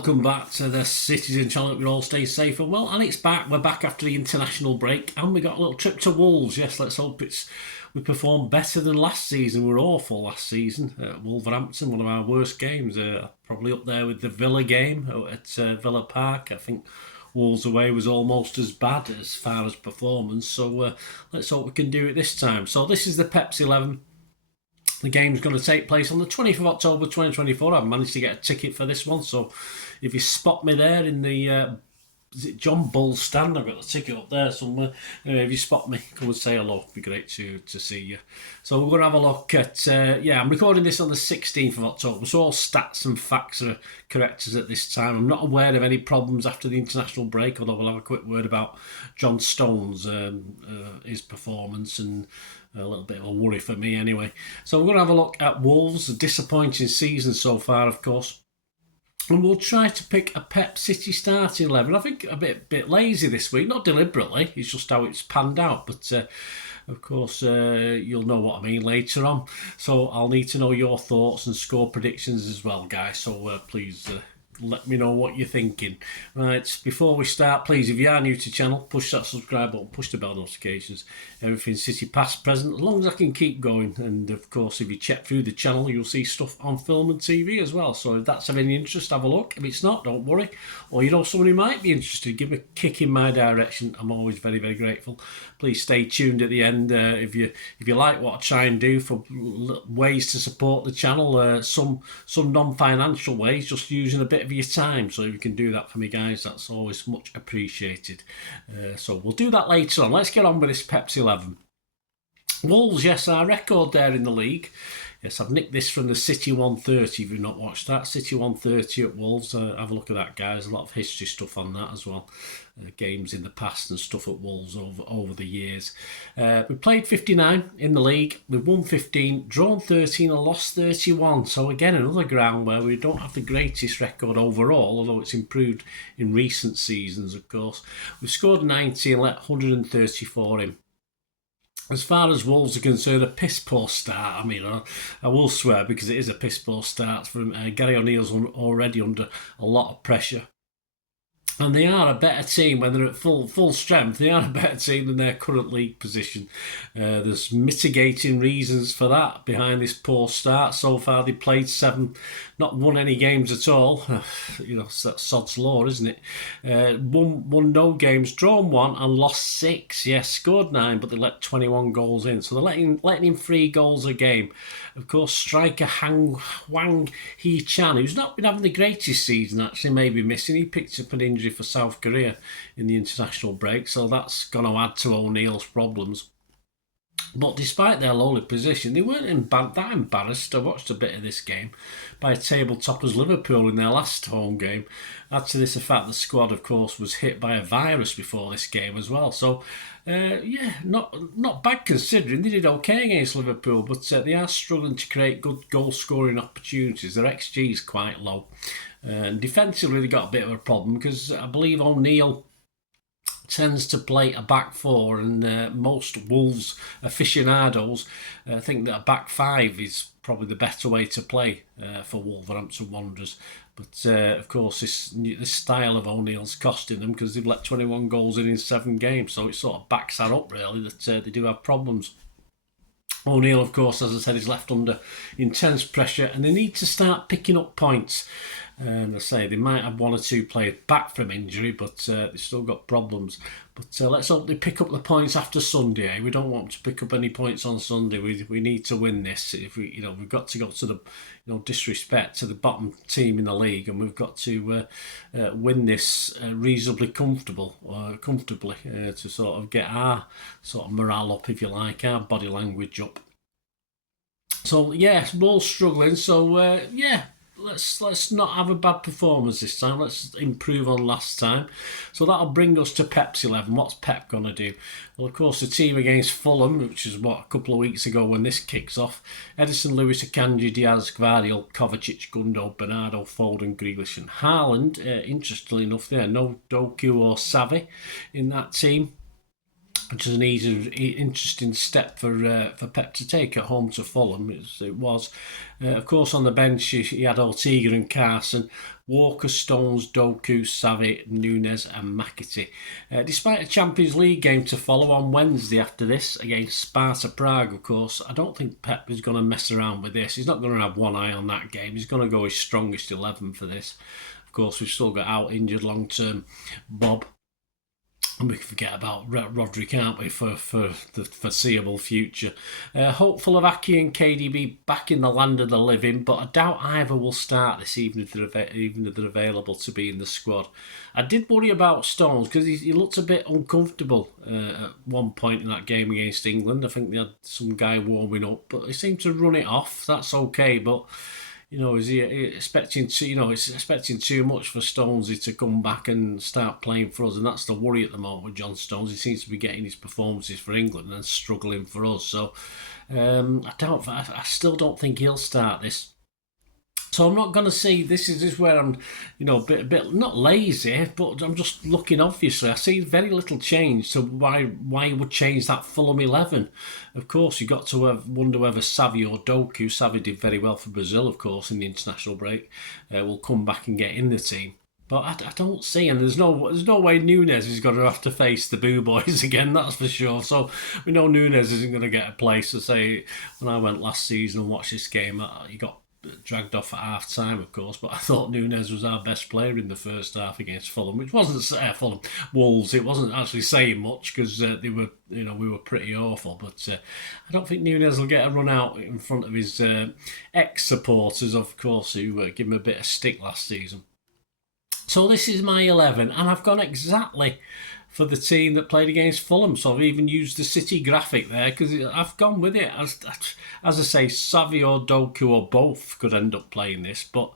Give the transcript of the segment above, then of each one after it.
welcome back to the Citizen channel. We all stay safe and well, and it's back. We're back after the international break, and we got a little trip to Wolves. Yes, let's hope we perform better than last season. We were awful last season at Wolverhampton, one of our worst games. Probably up there with the Villa game at Villa Park. I think Wolves away was almost as bad as far as performance. So let's hope we can do it this time. So this is the Pepsi 11. The game's going to take place on the 20th of October 2024. I've managed to get a ticket for this one, so if you spot me there in the is it John Bull stand? I've got the ticket up there somewhere. Anyway, if you spot me, come and say hello. It'd be great to see you. So we're going to have a look at, I'm recording this on the 16th of October, so all stats and facts are correct as at this time. I'm not aware of any problems after the international break, although we'll have a quick word about John Stones, his performance, and a little bit of a worry for me anyway. So we're going to have a look at Wolves, a disappointing season so far, of course. And we'll try to pick a Pep City starting 11. I think a bit lazy this week, not deliberately, it's just how it's panned out. But of course, you'll know what I mean later on. So I'll need to know your thoughts and score predictions as well, guys. So please let me know what you're thinking. Right, before we start, please, if you are new to the channel, push that subscribe button, push the bell notifications. Everything City past, present, as long as I can keep going. And of course, if you check through the channel, you'll see stuff on film and TV as well. So if that's of any interest, have a look. If it's not, don't worry. Or you know someone who might be interested, give me a kick in my direction. I'm always very, very grateful. Please stay tuned at the end if you like what I try and do for ways to support the channel. Some non-financial ways, just using a bit of your time. So if you can do that for me, guys, that's always much appreciated. So we'll do that later on. Let's get on with this Pepsi 11. Wolves, yes, our record there in the league. Yes, I've nicked this from the City 130 if you've not watched that. City 130 at Wolves. Have a look at that, guys. A lot of history stuff on that as well. Games in the past and stuff at Wolves over the years. We played 59 in the league. We've won 15, drawn 13 and lost 31. So again, another ground where we don't have the greatest record overall, although it's improved in recent seasons, of course. We've scored 90 and let 134 in. As far as Wolves are concerned, a piss-poor start. I mean, I will swear, because it is a piss-poor start from Gary O'Neill's already under a lot of pressure. And they are a better team when they're at full strength. They are a better team than their current league position. There's mitigating reasons for that behind this poor start. So far, they played 7, not won any games at all. That's sod's law, isn't it? Won no games, drawn 1 and lost 6. Yes, scored 9, but they let 21 goals in. So they're letting in 3 goals a game. Of course, striker Wang Hee-chan, who's not been having the greatest season, actually, maybe missing. He picked up an injury for South Korea in the international break, so that's going to add to O'Neill's problems. But despite their lowly position, they weren't that embarrassed. I watched a bit of this game by table toppers Liverpool in their last home game. Add to this the fact the squad, of course, was hit by a virus before this game as well. So, not bad considering. They did okay against Liverpool, but they are struggling to create good goal-scoring opportunities. Their XG is quite low. And defensively, they got a bit of a problem because I believe O'Neill tends to play a back 4, and most Wolves aficionados think that a back 5 is probably the better way to play for Wolverhampton Wanderers. But of course, this style of O'Neill's costing them, because they've let 21 goals in 7 games, so it sort of backs that up really, that they do have problems. O'Neill, of course, as I said, is left under intense pressure, and they need to start picking up points. And I say they might have 1 or 2 players back from injury, but they've still got problems. But let's hope they pick up the points after Sunday. We don't want to pick up any points on Sunday. We need to win this. If we've got to go to the disrespect to the bottom team in the league, and we've got to win this reasonably comfortably to sort of get our sort of morale up, if you like, our body language up. So yeah, Mull's struggling. So Let's not have a bad performance this time. Let's improve on last time. So that'll bring us to Pep's 11. What's Pep going to do? Well, of course, the team against Fulham, which is a couple of weeks ago when this kicks off. Edison, Lewis, Akanji, Diaz, Gvardiol, Kovacic, Gundo, Bernardo, Foden, Grealish and Haaland. Interestingly enough, there no Doku or Savi in that team. which is an interesting step for Pep to take at home to Fulham. It was. Of course, on the bench, he had Ortega and Carson, Walker, Stones, Doku, Savi, Nunes and McAtee. Despite a Champions League game to follow on Wednesday after this against Sparta Prague, of course, I don't think Pep is going to mess around with this. He's not going to have one eye on that game. He's going to go his strongest 11 for this. Of course, we've still got out injured long-term Bob. And we can forget about Rodri, can't we, for the foreseeable future. Hopeful of Aki and KDB back in the land of the living, but I doubt either will start this, even if they're available to be in the squad. I did worry about Stones because he looked a bit uncomfortable at one point in that game against England. I think they had some guy warming up, but he seemed to run it off. That's okay, but is he expecting too much for Stonesy to come back and start playing for us? And that's the worry at the moment with John Stones. He seems to be getting his performances for England and struggling for us. So I still don't think he'll start this. So I'm not going to see. This is where I'm, a bit not lazy, but I'm just looking. Obviously, I see very little change. So why you would change that Fulham 11? Of course, you got to wonder whether Savi or Doku. Savi did very well for Brazil, of course, in the international break. Will come back and get in the team. But I don't see, and there's no way Nunes is going to have to face the Boo Boys again, that's for sure. So we know Nunes isn't going to get a place. To say, when I went last season and watched this game, he got dragged off at half time, of course, but I thought Nunes was our best player in the first half against Fulham, which wasn't Fulham Wolves. It wasn't actually saying much because they were, we were pretty awful. But I don't think Nunes will get a run out in front of his ex-supporters, of course, who gave him a bit of stick last season. So this is my 11, and I've gone exactly for the team that played against Fulham. So I've even used the City graphic there because I've gone with it. As I say, Savi or Doku or both could end up playing this. But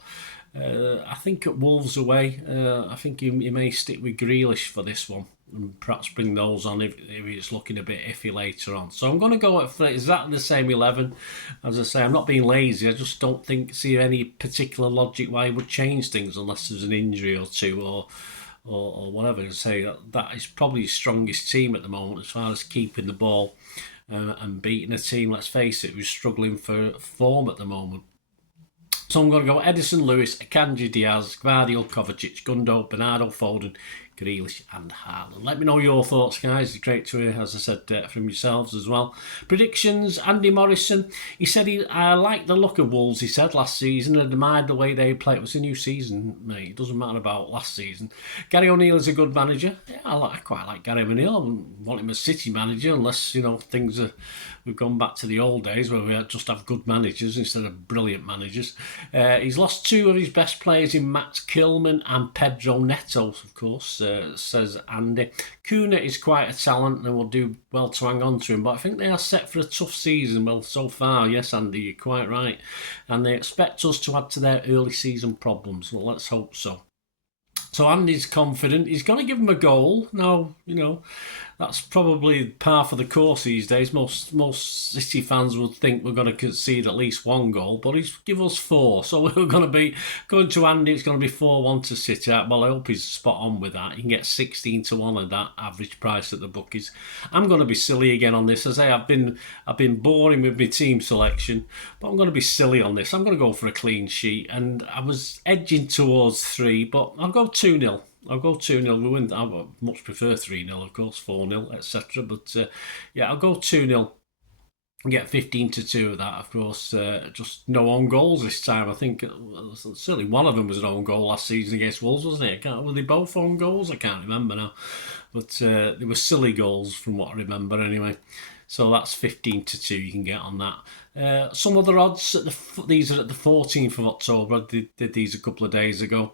I think at Wolves away, I think he may stick with Grealish for this one and perhaps bring those on if it's looking a bit iffy later on. So I'm going to go for exactly the same 11. As I say, I'm not being lazy. I just don't see any particular logic why he would change things unless there's an injury or two or whatever. I say that is probably his strongest team at the moment as far as keeping the ball and beating a team, let's face it, who's struggling for form at the moment. So I'm going to go Edison, Lewis, Akanji, Diaz, Gvardiol, Kovacic, Gundo, Bernardo, Foden, Grealish and Haaland. Let me know your thoughts, guys. It's great to hear, as I said, from yourselves as well. Predictions, Andy Morrison. He said I liked the look of Wolves, he said, last season, and admired the way they play. It was a new season, mate. It doesn't matter about last season. Gary O'Neill is a good manager. Yeah, I quite like Gary O'Neill. I wouldn't want him as City manager unless, things are... We've gone back to the old days where we just have good managers instead of brilliant managers. He's lost two of his best players in Matt Kilman and Pedro Neto, of course, says Andy. Kuna is quite a talent and will do well to hang on to him, but I think they are set for a tough season. Well, so far, yes, Andy, you're quite right. And they expect us to add to their early season problems. Well, let's hope so. So Andy's confident. He's going to give him a goal. Now, that's probably par for the course these days. Most City fans would think we're going to concede at least one goal, but he's give us 4. So we're going to be going to Andy. It's going to be 4-1 to City. Well, I hope he's spot on with that. You can get 16-1 at that average price at the bookies. I'm going to be silly again on this. As I say, I've been boring with my team selection, but I'm going to be silly on this. I'm going to go for a clean sheet, and I was edging towards 3, but I'll go 2-0. I'll go 2-0. We win. I would much prefer 3-0, of course, 4-0, etc. But I'll go 2-0 and get 15-2 of that, of course. Just no own goals this time. I think certainly one of them was an own goal last season against Wolves, wasn't it? Were they both own goals? I can't remember now. But they were silly goals from what I remember anyway. So that's 15-2 you can get on that. Some other odds, these are at the 14th of October. I did these a couple of days ago.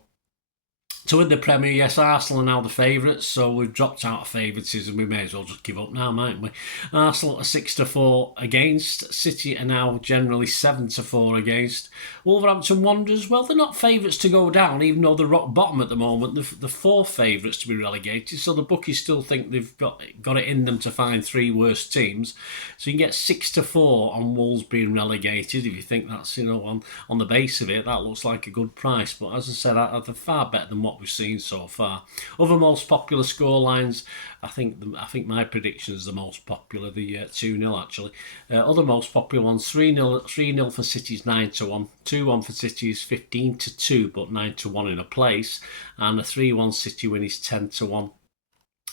To win the Premier, yes, Arsenal are now the favourites, so we've dropped out of favouritism. We may as well just give up now, mightn't we? Arsenal are 6-4 against. City are now generally 7-4 against. Wolverhampton Wanderers, well, they're not favourites to go down, even though they're rock bottom at the moment. The 4 favourites to be relegated, so the bookies still think they've got it in them to find 3 worst teams. So you can get 6-4 on Wolves being relegated. If you think that's, on the base of it, that looks like a good price. But as I said, they're far better than what what we've seen so far. Other most popular scorelines, I think my prediction is the most popular, the 2-0 actually. Other most popular ones, 3-0 for City's 9-1, 2-1 for City is 15-2 but 9-1 in a place, and a 3-1 City win is 10-1.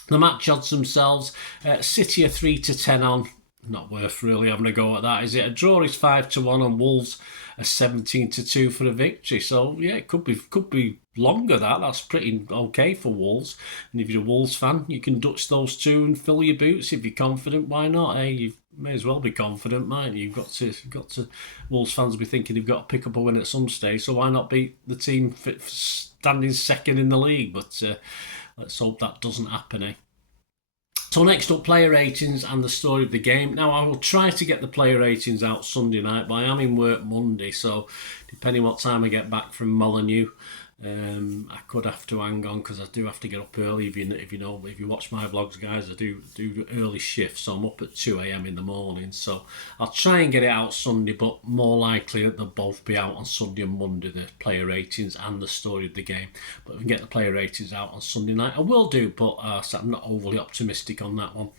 The match odds themselves, City are 3-10 on. Not worth really having a go at that, is it? A draw is 5-1 and Wolves are 17-2 for a victory. So yeah, it could be longer. That's pretty okay for Wolves. And if you're a Wolves fan, you can dutch those two and fill your boots if you're confident. Why not? Hey, you may as well be confident, mate. You've got to. Wolves fans will be thinking they've got to pick up a win at some stage. So why not beat the team standing second in the league? But let's hope that doesn't happen, eh? So next up, player ratings and the story of the game. Now, I will try to get the player ratings out Sunday night, but I am in work Monday, so depending what time I get back from Mull, I could have to hang on because I do have to get up early. If you watch my vlogs, guys, I do early shifts, so I'm up at 2 a.m. in the morning. So I'll try and get it out Sunday, but more likely they'll both be out on Sunday and Monday, the player ratings and the story of the game. But if we can get the player ratings out on Sunday night, I will do, but so I'm not overly optimistic on that one.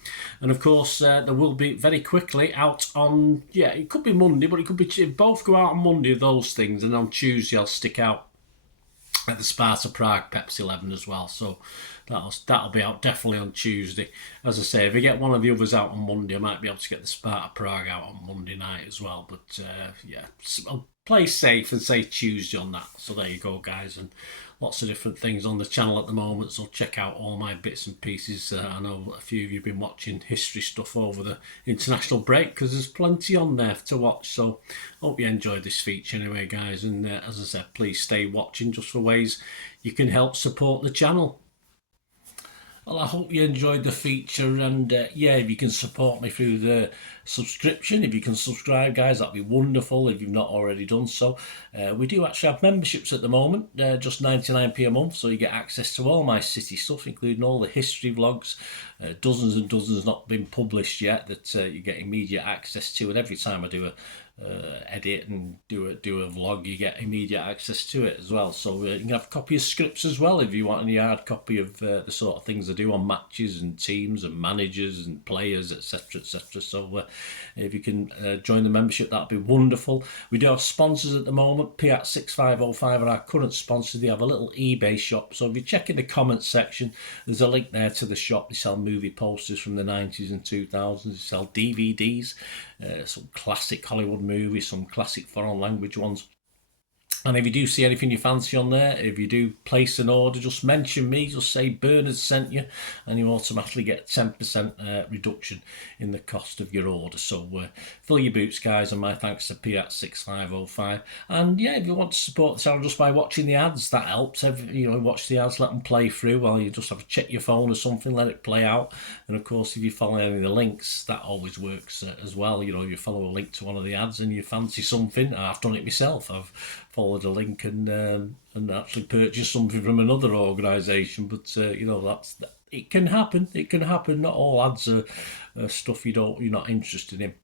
And of course, there will be very quickly out on, it could be Monday, but it could be both go out on Monday, those things, and on Tuesday I'll stick out at the Sparta Prague Pepsi 11 as well, so that'll be out definitely on Tuesday. As I say, if I get one of the others out on Monday, I might be able to get the Sparta Prague out on Monday night as well. But I'll play safe and say Tuesday on that. So there you go, guys, and lots of different things on the channel at the moment, so check out all my bits and pieces. I know a few of you have been watching history stuff over the international break because there's plenty on there to watch, so hope you enjoyed this feature anyway, guys, and as I said, please stay watching just for ways you can help support the channel. Well, I hope you enjoyed the feature, and if you can support me through the subscription, if you can subscribe, guys, that'd be wonderful if you've not already done so. We do actually have memberships at the moment, just 99p a month, so you get access to all my City stuff, including all the history vlogs, dozens and dozens not been published yet that you get immediate access to, and every time I do a edit and do a vlog, you get immediate access to it as well. So you can have a copy of scripts as well if you want any hard copy of the sort of things I do on matches and teams and managers and players, etc, etc. So if you can join the membership, that'd be wonderful. We do have sponsors at the moment. Kippax 6505 are our current sponsor. They have a little eBay shop, so if you check in the comments section, there's a link there to the shop. They sell movie posters from the 90s and 2000s. They sell DVDs, some classic Hollywood movies, some classic foreign language ones. And if you do see anything you fancy on there, if you do place an order, just mention me, just say Bernard sent you, and you automatically get 10% reduction in the cost of your order. So fill your boots, guys, and my thanks to Kippax 6505. And if you want to support the channel just by watching the ads, that helps. Watch the ads, let them play through while you just have to check your phone or something, let it play out. And of course, if you follow any of the links, that always works as well. If you follow a link to one of the ads and you fancy something, I've done it myself. I've followed a link and actually purchased something from another organisation, but it can happen. It can happen. Not all ads are stuff you're not interested in.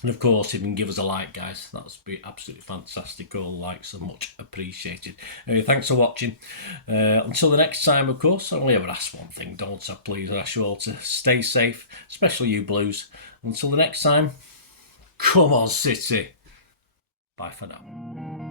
And of course, if you can give us a like, guys, that would be absolutely fantastic. All likes are much appreciated. Anyway, thanks for watching. Until the next time, of course, I only ever ask one thing, don't I? Please, I ask you all to stay safe, especially you Blues. Until the next time, come on, City. Bye for now.